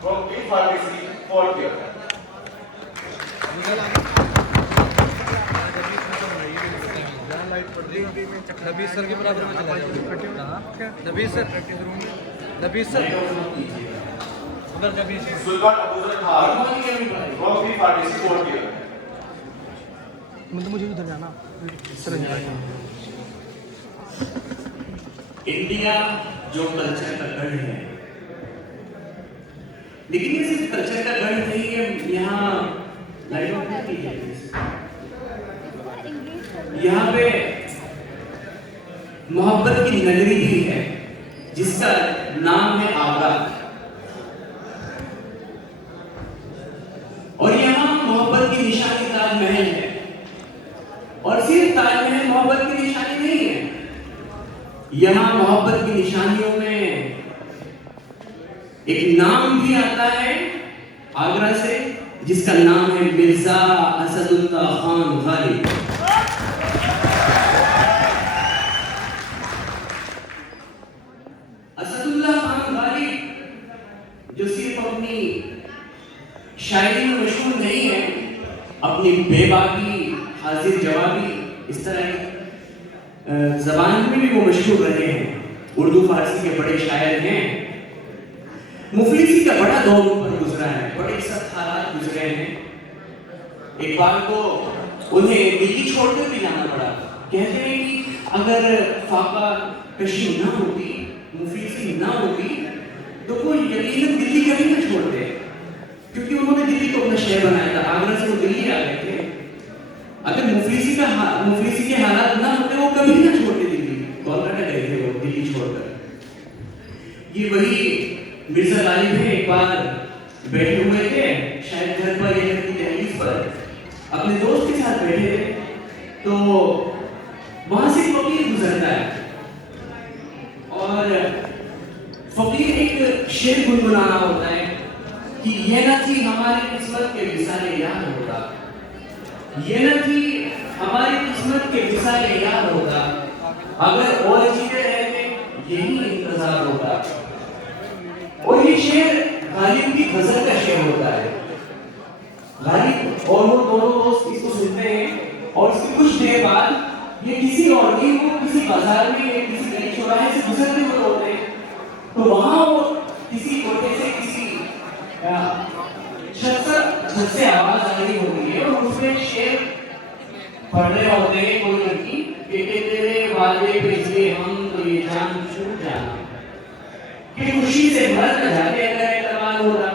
from B Pharmacy, fourth year. नबीस sir के बराबर में चला जाओ। नबीस सर उधर नबीस Sultan Abuzar Khan from B Pharmacy, fourth year. मतलब मुझे उधर जाना इंडिया जो कल्चर का गढ़ है, लेकिन ये सिर्फ कल्चर का गढ़ नहीं है। यहाँ यहाँ पे मोहब्बत की नगरी भी है जिसका नाम है आगरा। और यहाँ मोहब्बत की निशानी ताजमहल है। और सिर्फ ताजमहल मोहब्बत की निशानी नहीं है, यहाँ मोहब्बत की निशानियों में एक नाम भी आता है आगरा से, जिसका नाम है मिर्जा असदुल्ला खान गालिब। असदुल्ला खान गालिब जो सिर्फ अपनी शायरी में मशहूर नहीं है, अपनी बेबाकी, हाजिर जवाबी, इस तरह जबान में भी वो मशहूर रहे हैं। उर्दू फारसी के बड़े शायर हैं। मुफलिसी का बड़ा दौर पर गुजरा है, बड़े सख्त हालात गुजरे हैं। एक बार तो उन्हें दिल्ली छोड़कर भी जाना पड़ा। कहते हैं कि अगर फाका कशी ना होती, मुफलिसी ना होती, तो वो यकीनन दिल्ली कभी ना छोड़ते, क्योंकि उन्होंने दिल्ली को अपना शहर बनाया था। आगरा से वो दिल्ली आ गए थे। अगर मुफलिसी के हालात ना होते, वो कभी ना छोड़ते दिल्ली। कोलकाता गए थे वो दिल्ली छोड़कर। ये वही मिर्जा गालिब है। एक बार बैठे हुए थे शायद घर पर या घर की दहलीज पर, अपने दोस्त के साथ बैठे थे, तो वहां से फकीर गुजरता है और फकीर एक शेर गुनगुनाना होता है कि ये न थी हमारी किस्मत के विसाले याद होता, ये न थी हमारी किस्मत के विसाले याद होता, अगर और जीते रहते यही इंतजार होता। और ये शेर गालिब की गजल का शेर होता है। गालिब और वो दोनों दोस्त इसको सुनते हैं और इसके कुछ देर बाद ये किसी और नहीं, वो किसी बाजार में या किसी गली चौराहे से गुजरते हुए होते हैं। तो वहां वो किसी कोठे से किसी छत से आवाज आ रही होती है और उसमें शेर पढ़ रहे होते हैं कोई लड़की कि तेरे वादे पे इसलिए हम तो ये जान छूट जाना कि खुशी से मर न जाते अगर एतबार हो रहा।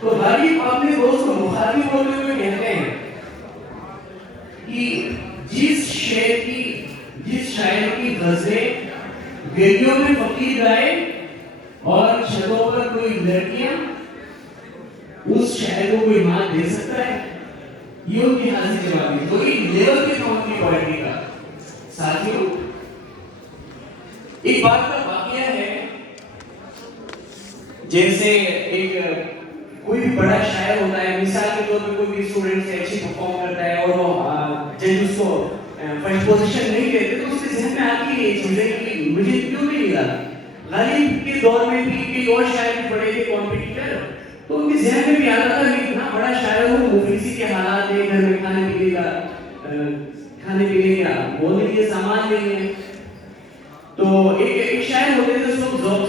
तो गालिब अपने दोस्त को मुखातिब होते हुए कहते हैं कि जिस शायर की गजलें गलियों में फकीर गाए और छतों पर कोई लड़कियां, उस शायर को कोई मान दे सकता है? ये उनकी हाजिर जवाबी। तो ये लेवल पे था उनकी पोएट्री का। साथियों, एक बात का वाकया है, जैसे एक कोई भी बड़ा शायर होता है, मिसाल के तौर पे कोई भी स्टूडेंट से अच्छी परफॉर्म करता है और वो जज उसको फर्स्ट पोजीशन नहीं देते, तो उसके जहन में आती है ये चीजें कि मुझे क्यों नहीं मिला। गालिब के दौर में भी कई और शायर भी बड़े थे कॉम्पिटिटर, तो उनके जहन में भी आता था कि इतना बड़ा शायर हो, मुफलिसी के हालात है, घर में खाने पीने का बोलने के लिए सामान नहीं है। तो एक शायर होते थे उसको ज़ौक़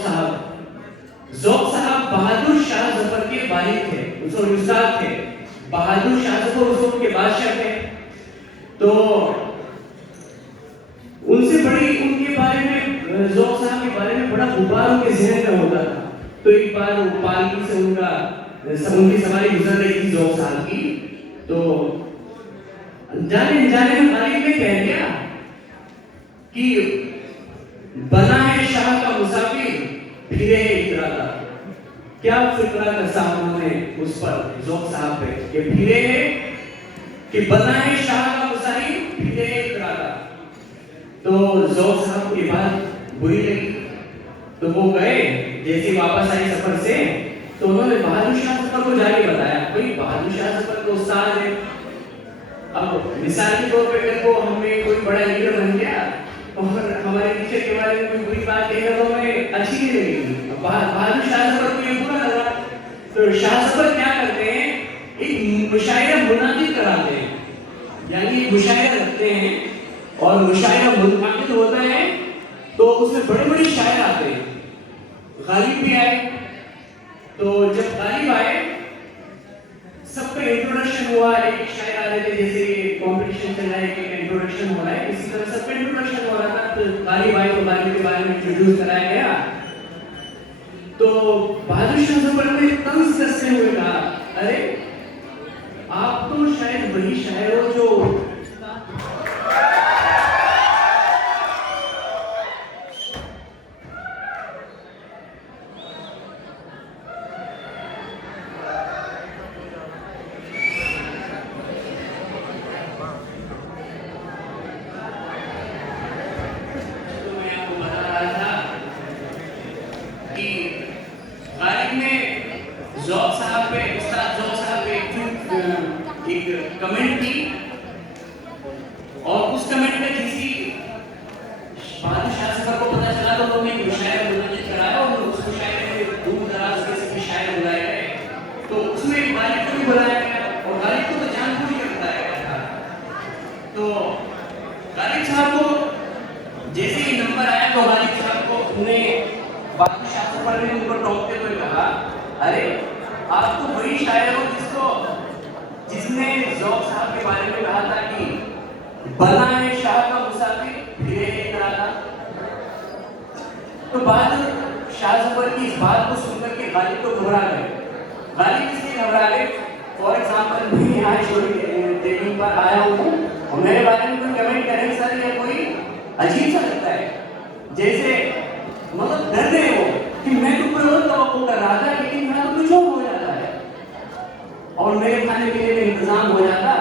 साहब बहादुर शाह जफर के वालिद थे, उसके उस्ताद थे। बहादुर शाह जफर उस वक्त के बादशाह थे। तो उनके बारे में, ज़ौक़ साहब के बारे में बड़ा गुबार उनके ज़हन में होता था। तो एक बार वो पालकी से उनकी सवारी गुजर रही थी ज़ौक़ साहब की, तो जाने में गालिब ने कह दिया कि बना है शाह का मुसाफिर फिरे है इतराता। क्या फिक्रा कसा उन्होंने उस पर ज़ौक़ साहब पे कि फिरे है कि बना है शाह का मुसाफिर फिरे है इतराता। तो ज़ौक़ साहब की बात बुरी लगी, तो वो गए। जैसे वापस आए सफर से, तो उन्होंने बहादुर शाह जफर को जाके बताया, भाई बहादुर शाह जफर तो उस्ताद है। अब मिसाल के तौर पे अगर वो हमें कोई बड़ा लीडर बन गया और हमारे टीचर के बारे में कोई बुरी बात कहेगा तो हमें अच्छी नहीं लगेगी। बहादुर शाह जफर को ये तो शाह सफर क्या करते हैं, एक मुशायरा मुनादिद कराते हैं, यानी एक मुशायरा रखते हैं और मुशायरा मुनादिद होता है तो उसमें बड़े बड़े शायर आते हैं। गालिब भी आए, तो जब गालिब आए सबका इंट्रोडक्शन हुआ, एक शायर आ रहे थे, जैसे कंपटीशन चल रहा है कि इंट्रोडक्शन हो रहा है, इसी तरह सबका इंट्रोडक्शन हो रहा था। तो गालिब आए तो गालिब के बारे में इंट्रोड्यूस कराया गया। तो बहादुर शाह जफर ने तंज कसते हुए कहा, अरे आप तो शायद वही शायर हो जो कमेंट की और उस कमेंट में किसी बहादुर शाह जफर को पता चला तो उन्होंने एक मुशायरा मुनादिद कराया और उस मुशायरे में दूर दराज के सभी शायर बुलाए गए। तो उसमें गालिब को भी बुलाया गया और गालिब को तो जानबूझ के बुलाया गया था। तो गालिब साहब को जैसे ही नंबर आया तो गालिब साहब को उन्हें बहादुर शाह जफर ने उनको टोकते हुए कहा, अरे आप तो वही शायर हो जिसने ज़ौक़ साहब के बारे में कहा था कि बना है शाह का मुसाफिर फिरे है इकरार। तो बहादुर शाह जफर की इस बात को सुनकर के गालिब तो घबरा गए। गालिब इसलिए घबरा गए, फॉर एग्जाम्पल मैं यहाँ देवी पर आया हूँ और मेरे बारे में कोई कमेंट करेंगे सर, या कोई अजीब सा लगता है, जैसे मतलब डर गए वो कि मैं तो कोई और तवक्को कर रहा था लेकिन यहाँ तो कुछ और हो जाता है और मेरे खाने पीने में इंतजाम हो जाता,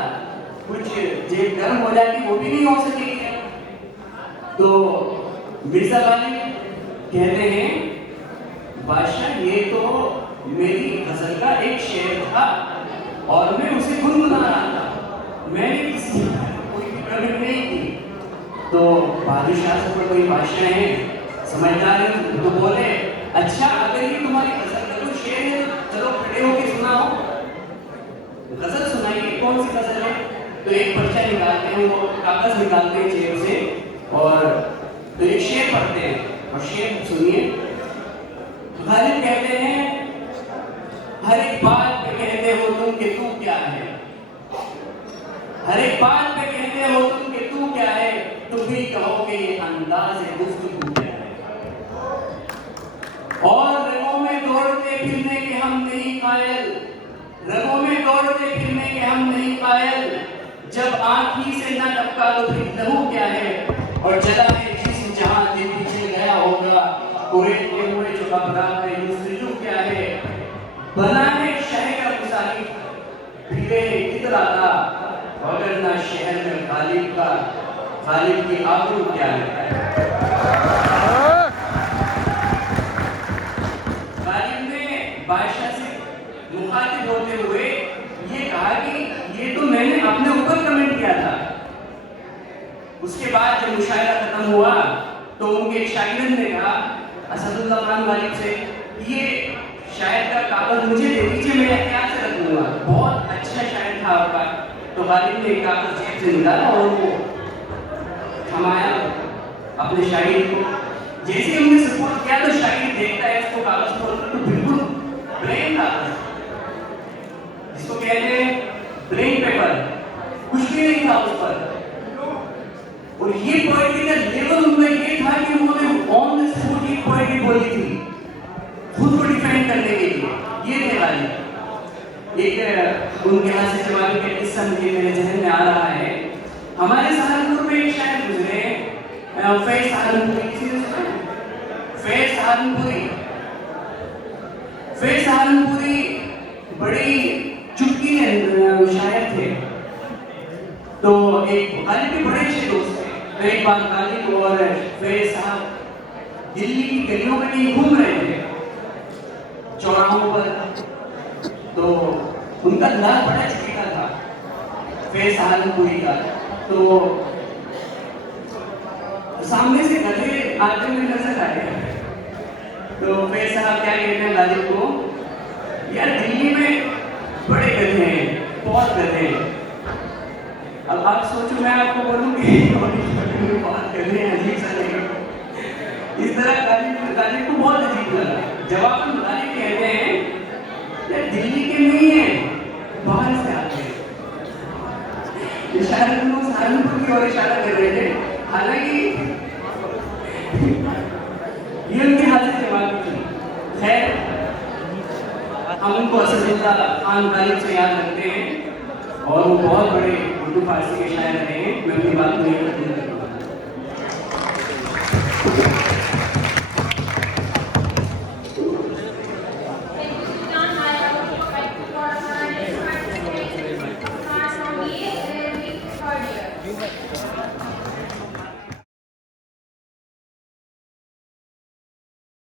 कुछ जेब गर्म हो जाती, वो भी नहीं हो सकेगी। तो मिर्जा गालिब कहते हैं, बादशाह ये तो मेरी गजल का एक शेर था और मैं उसे गुनगुना रहा था, मैंने किसी कोई भी प्रकट नहीं की। तो बहादुर शाह जफर कोई बादशाह है, समझदार है, तो बोले, अच्छा अगर ये तुम्हारी गजल का कोई शेर है तो चलो खड़े होके सुनाओ, गजल सुनाइए, कौन सी गजल है। तो एक पर्चा निकालते हैं, वो कागज निकालते हैं जेब से और तो एक शेर पढ़ते हैं और शेर सुनिए। गालिब कहते हैं, हर एक बात पे कहते हो तुम कि तू क्या है, हर एक बात पे कहते हो तुम कि तू क्या है, तुम भी कहो कि ये अंदाज़ गुफ्तगू क्या है। और रगों में दौड़ते फिरने के हम नहीं कायल, रगों में दौड़ते फिरने के हम नहीं कायल, जब आँख ही से न टपका तो फिर लहू क्या है। और चला है जिस्म जहां दिल पीछे गया होगा, कुरेदते हुए जो घबरा है युस्तजू क्या है। बना है शहर का मुसाफिर फिरे कितना था, अगर ना शहर में गालिब की आबरू क्या है। गालिब ने बादशाह से मुखातिब होते हुए ये कहा कि ये तो मैंने अपने ऊपर कमेंट किया था। उसके बाद जब मुशायरा खत्म हुआ तो उनके एक शागिर्द ने कहा असदुल्लाह खान गालिब से, ये शायर का कागज मुझे दे दीजिए, मैं एहतियात से रख लूंगा, बहुत अच्छा शायर था आपका। तो गालिब ने एक कागज जेब से निकाला और वो थमाया अपने शायर को। जैसे ही उन्हें सपोर्ट किया तो शायर देखता है इसको कागज खोलकर तो बिल्कुल प्लेन कागज, जिसको कहते हैं प्लेन पेपर, कुछ भी नहीं था उस पर। और ये पोएट्री का लेवल उनमें ये था कि उन्होंने ऑन द स्पॉट ये पोएट्री बोली थी खुद को डिफेंड करने के लिए। ये थे गालिब। एक उनके हाथ से जवाबी का किस्सा मुझे मेरे जहन में आ रहा है। हमारे सहारनपुर में एक शायर गुजरे, फैज सहारनपुरी। फैज सहारनपुरी बड़ी चुटकी शायर थे। तो एक गालिब के बड़े अच्छे दोस्त थे। तो एक बार गालिब और फैज साहब दिल्ली की गलियों में कहीं घूम रहे थे, चौराहों पर। तो उनका लाल बड़ा चुटका था फैज सहारनपुरी का। तो सामने से गले आते हुए नजर आए। तो फैज साहब क्या कहते हैं गालिब को, यार दिल्ली बहुत गधे हैं। अब आप सोचो मैं आपको बोलूँ कि बात कर रहे हैं अजीब सा लगेगा, इस तरह गाली को बहुत अजीब लगा। जब आप हम गाली कहते हैं यार दिल्ली के नहीं है, बाहर से आते हैं। इशारा लोग सहारनपुर की ओर इशारा कर रहे थे, हालांकि ये उनके हाथ से जवाब थी। खैर हम उनको असदुल्ला खान गालिब से याद रखते हैं और वो बहुत बड़े उर्दू फारसी के शायर रहे हैं। मैं अपनी बात को नहीं